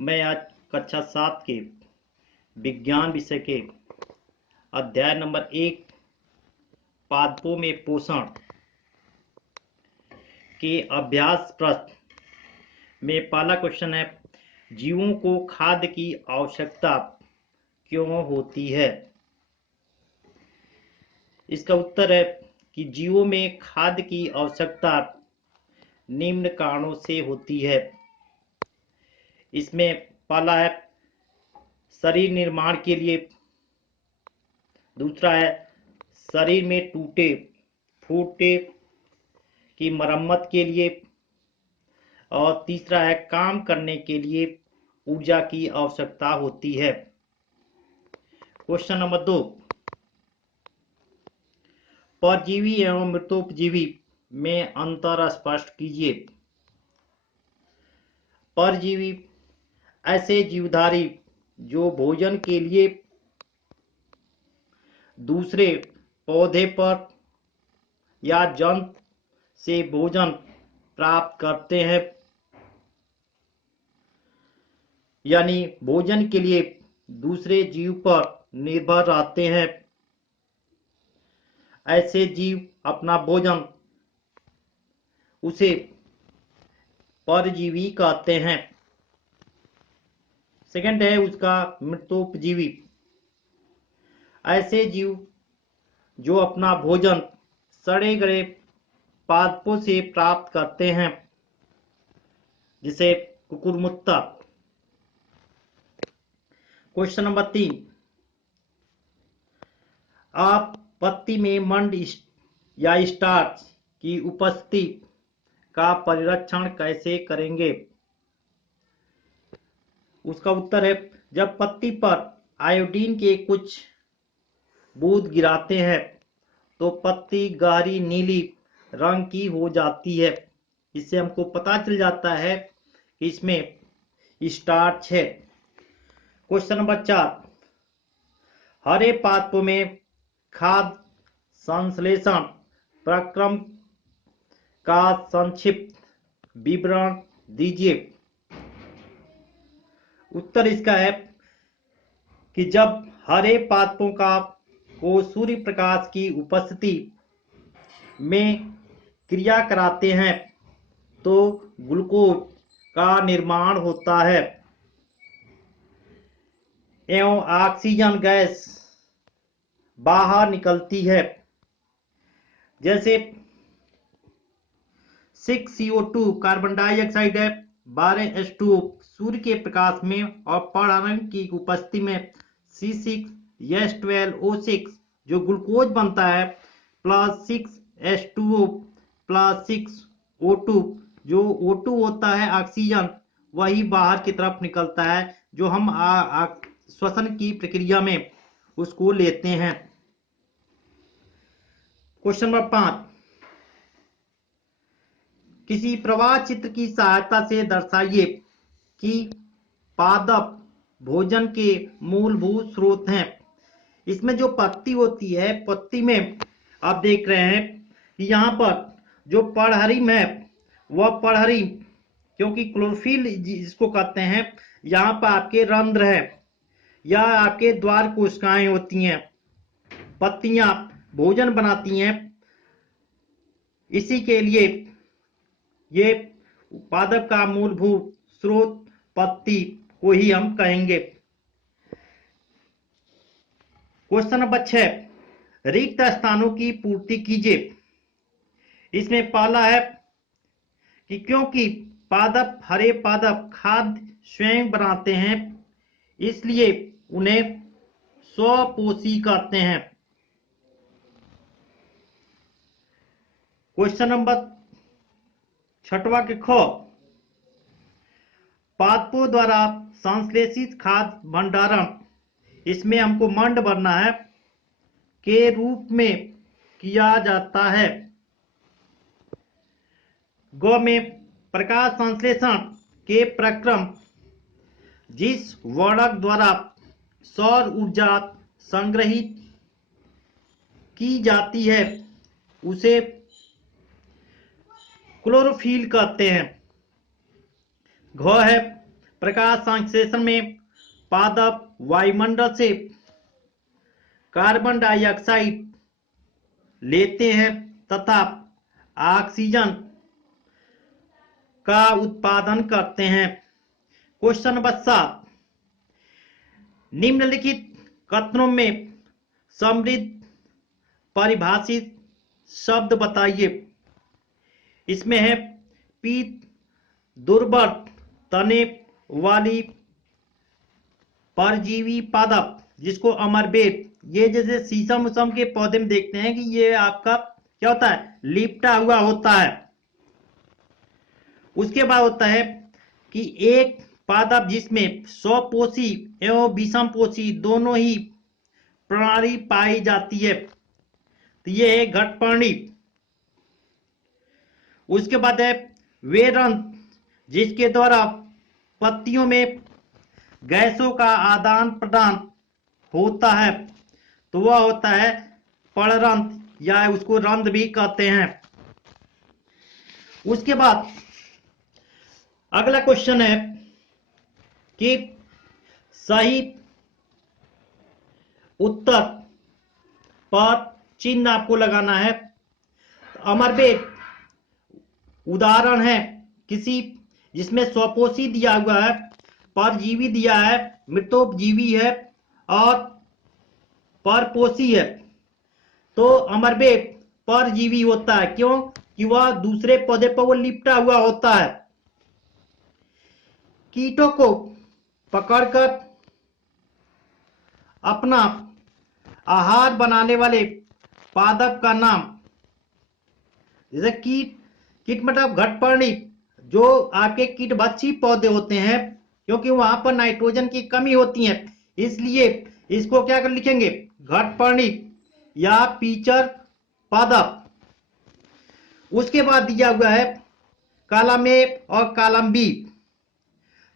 मैं आज कक्षा 7 के विज्ञान विषय के अध्याय नंबर 1 पादपों में पोषण के अभ्यास प्रश्न में पहला क्वेश्चन है, जीवों को खाद्य की आवश्यकता क्यों होती है। इसका उत्तर है कि जीवों में खाद्य की आवश्यकता निम्न कारणों से होती है। इसमें पहला है शरीर निर्माण के लिए, दूसरा है शरीर में टूटे फूटे की मरम्मत के लिए, और तीसरा है काम करने के लिए ऊर्जा की आवश्यकता होती है। क्वेश्चन नंबर 2, परजीवी एवं मृतोपजीवी में अंतर स्पष्ट कीजिए। परजीवी ऐसे जीवधारी जो भोजन के लिए दूसरे पौधे पर या जंतु से भोजन प्राप्त करते हैं, यानी भोजन के लिए दूसरे जीव पर निर्भर रहते हैं। ऐसे जीव अपना भोजन उसे परजीवी कहते हैं। सेकंड है उसका मृतोपजीवी, ऐसे जीव जो अपना भोजन सड़े गले पादपों से प्राप्त करते हैं, जिसे कुकुरमुत्ता। क्वेश्चन नंबर 3, आप पत्ती में मंड या स्टार्च की उपस्थिति का परीक्षण कैसे करेंगे। उसका उत्तर है, जब पत्ती पर आयोडीन के कुछ बूंद गिराते हैं तो पत्ती गहरी नीली रंग की हो जाती है। इससे हमको पता चल जाता है कि इसमें स्टार्च है। क्वेश्चन नंबर 4, हरे पादपों में खाद्य संश्लेषण प्रक्रम का संक्षिप्त विवरण दीजिए। उत्तर इसका है कि जब हरे पादपों को सूर्य प्रकाश की उपस्थिति में क्रिया कराते हैं तो ग्लूकोज का निर्माण होता है एवं ऑक्सीजन गैस बाहर निकलती है। जैसे 6CO2 कार्बन डाइऑक्साइड है, 12H2O सूर्य के प्रकाश में, और परागण की उपस्थिति में C6H12O6 जो ग्लूकोज बनता है, प्लस 6H2O प्लस 6O2 जो O2 होता है ऑक्सीजन, वही बाहर की तरफ निकलता है जो हम श्वसन की प्रक्रिया में उसको लेते हैं। क्वेश्चन नंबर 5, किसी प्रवाह चित्र की सहायता से दर्शाइए कि पादप भोजन के मूलभूत स्रोत हैं। इसमें जो पत्ती होती है, पत्ती में आप देख रहे हैं कि यहाँ पर जो पड़हरिम है, वह पड़हरिम क्योंकि क्लोरोफिल जिसको कहते हैं, यहाँ पर आपके रंध्र है या आपके द्वार कोशिकाएं होती हैं, पत्तियां भोजन बनाती हैं। इसी के लिए ये पादप का मूलभूत स्रोत पत्ती को ही हम कहेंगे। क्वेश्चन नंबर 6, रिक्त स्थानों की पूर्ति कीजिए। इसमें पहला है कि क्योंकि हरे पादप खाद्य स्वयं बनाते हैं, इसलिए उन्हें स्वपोषी कहते हैं। क्वेश्चन नंबर 6 के ख, पादपों द्वारा संश्लेषित खाद्य भंडारण, इसमें हमको मंड भरना है, के रूप में किया जाता है। ग में प्रकाश संश्लेषण के प्रक्रम, जिस वर्णक द्वारा सौर ऊर्जा संग्रहित की जाती है उसे क्लोरोफिल कहते हैं। घ है प्रकाश संश्लेषण में पादप वायुमंडल से कार्बन डाइऑक्साइड लेते हैं तथा ऑक्सीजन का उत्पादन करते हैं। क्वेश्चन नंबर 7, निम्नलिखित कथनों में समृद्ध परिभाषित शब्द बताइए। इसमें है पीत, दुर्बल तने वाली परजीवी पादप जिसको अमरबेल, ये जैसे शीशम उसम के पौधे में देखते हैं कि ये आपका क्या होता है, लिपटा हुआ होता है। उसके बाद होता है कि एक पादप जिसमें स्वपोषी एवं विषमपोषी दोनों ही प्रणाली पाई जाती है, तो ये है घटपर्णी। उसके बाद है वे रंध्र जिसके द्वारा पत्तियों में गैसों का आदान प्रदान होता है, तो वह होता है पर्णरंध्र या उसको रंध्र भी कहते हैं। उसके बाद अगला क्वेश्चन है कि सही उत्तर पर चिन्ह आपको लगाना है। अमरबेल उदाहरण है किसी जिसमें स्वपोषी दिया हुआ है, परजीवी दिया है, मृतोपजीवी है और परपोषी है। तो अमरबेल परजीवी होता है, क्यों कि वह दूसरे पौधे पर वो लिपटा हुआ होता है। कीटों को पकड़कर अपना आहार बनाने वाले पादप का नाम, जैसे कीट मतलब घटपर्णी, जो आपके कीटभक्षी पौधे होते हैं, क्योंकि वहां पर नाइट्रोजन की कमी होती है, इसलिए इसको क्या कर लिखेंगे, घटपर्णी या पीचर पादप। उसके बाद दिया हुआ है कॉलम ए और कॉलम बी।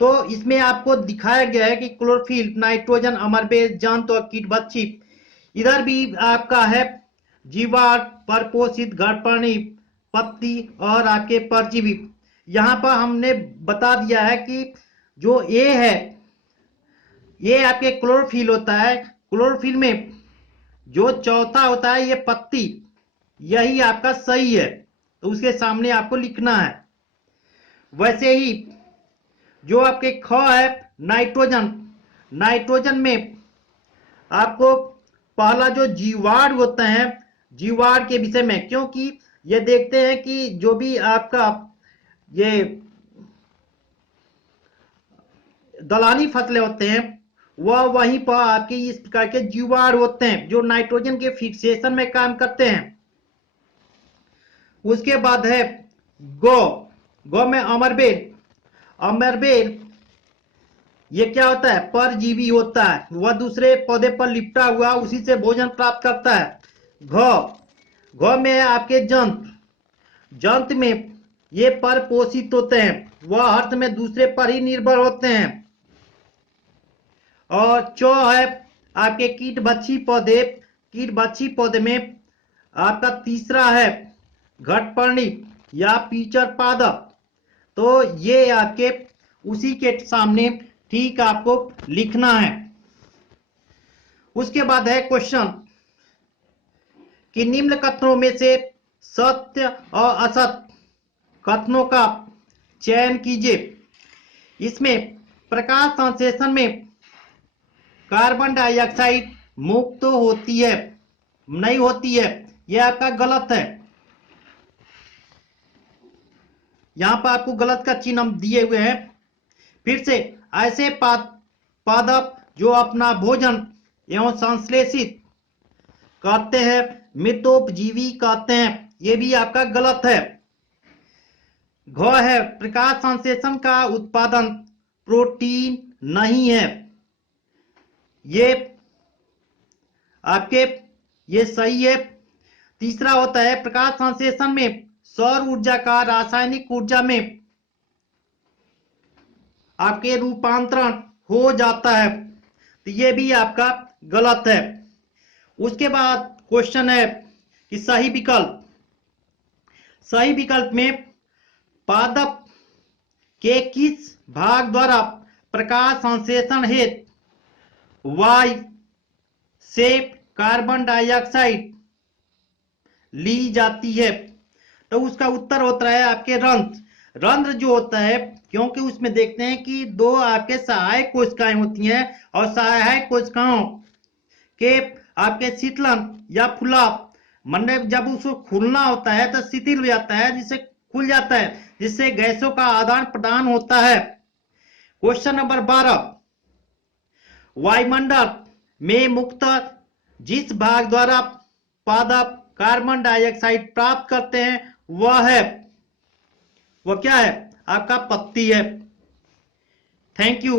तो इसमें आपको दिखाया गया है कि क्लोरोफिल, नाइट्रोजन, अमरबेल, जंतु और कीटभक्षी। इधर भी आपका है जीवाणु, परपोषित, घटपर्णी, पत्ती और आपके परजीवी। यहाँ पर हमने बता दिया है कि जो ए है ये आपके क्लोरोफिल होता है। क्लोरोफिल में जो चौथा होता है ये पत्ती, यही आपका सही है, तो उसके सामने आपको लिखना है। वैसे ही जो आपके ख है नाइट्रोजन, नाइट्रोजन में आपको पहला जो जीवाणु होते हैं, जीवाणु के विषय में, क्योंकि ये देखते हैं कि जो भी आपका ये दलहनी फसलें होते हैं वह वहीं पर आपके इस प्रकार के जीवाणु होते हैं जो नाइट्रोजन के फिक्सेशन में काम करते हैं। उसके बाद है गौ में अमरबेल। अमरबेल ये क्या होता है, परजीवी होता है, वह दूसरे पौधे पर लिपटा हुआ उसी से भोजन प्राप्त करता है। घ में आपके जंत में ये परपोषित होते हैं, वह अर्थ में दूसरे पर ही निर्भर होते हैं। और चौ है आपके कीटभक्षी पौधे। कीटभक्षी पौधे में आपका तीसरा है घटपर्णी या पीचर पादप। तो ये आपके उसी के सामने ठीक आपको लिखना है। उसके बाद है क्वेश्चन कि निम्न कथनों में से सत्य और असत्य कथनों का चयन कीजिए। इसमें प्रकाश संश्लेषण में कार्बन डाइऑक्साइड मुक्त होती है, नहीं होती है, यह आपका गलत है। यहां पर आपको गलत का चिन्ह हम दिए हुए हैं। फिर से ऐसे पादप जो अपना भोजन एवं संश्लेषित करते हैं मृतोपजीवी कहते हैं, यह भी आपका गलत है। घ है प्रकाश संश्लेषण का उत्पादन प्रोटीन नहीं है, ये आपके ये सही है। तीसरा होता है प्रकाश संश्लेषण में सौर ऊर्जा का रासायनिक ऊर्जा में आपके रूपांतरण हो जाता है, तो ये भी आपका गलत है। उसके बाद क्वेश्चन है कि सही विकल्प में पादप के किस भाग द्वारा प्रकाश संश्लेषण हेतु वायु से कार्बन डाइऑक्साइड ली जाती है? तो उसका उत्तर होता है आपके रंध्र। रंध्र जो होता है, क्योंकि उसमें देखते हैं कि दो आपके सहायक कोशिकाएं होती हैं और सहायक कोशिकाओं के आपके शीतलन या फुलाव, मतलब जब उसको खुलना होता है तो शिथिल हो जाता है, जिससे खुल जाता है, जिससे गैसों का आदान प्रदान होता है। क्वेश्चन नंबर 12, वायुमंडल में मुख्यतः जिस भाग द्वारा पादप कार्बन डाइऑक्साइड प्राप्त करते हैं वह क्या है? आपका पत्ती है। Thank you.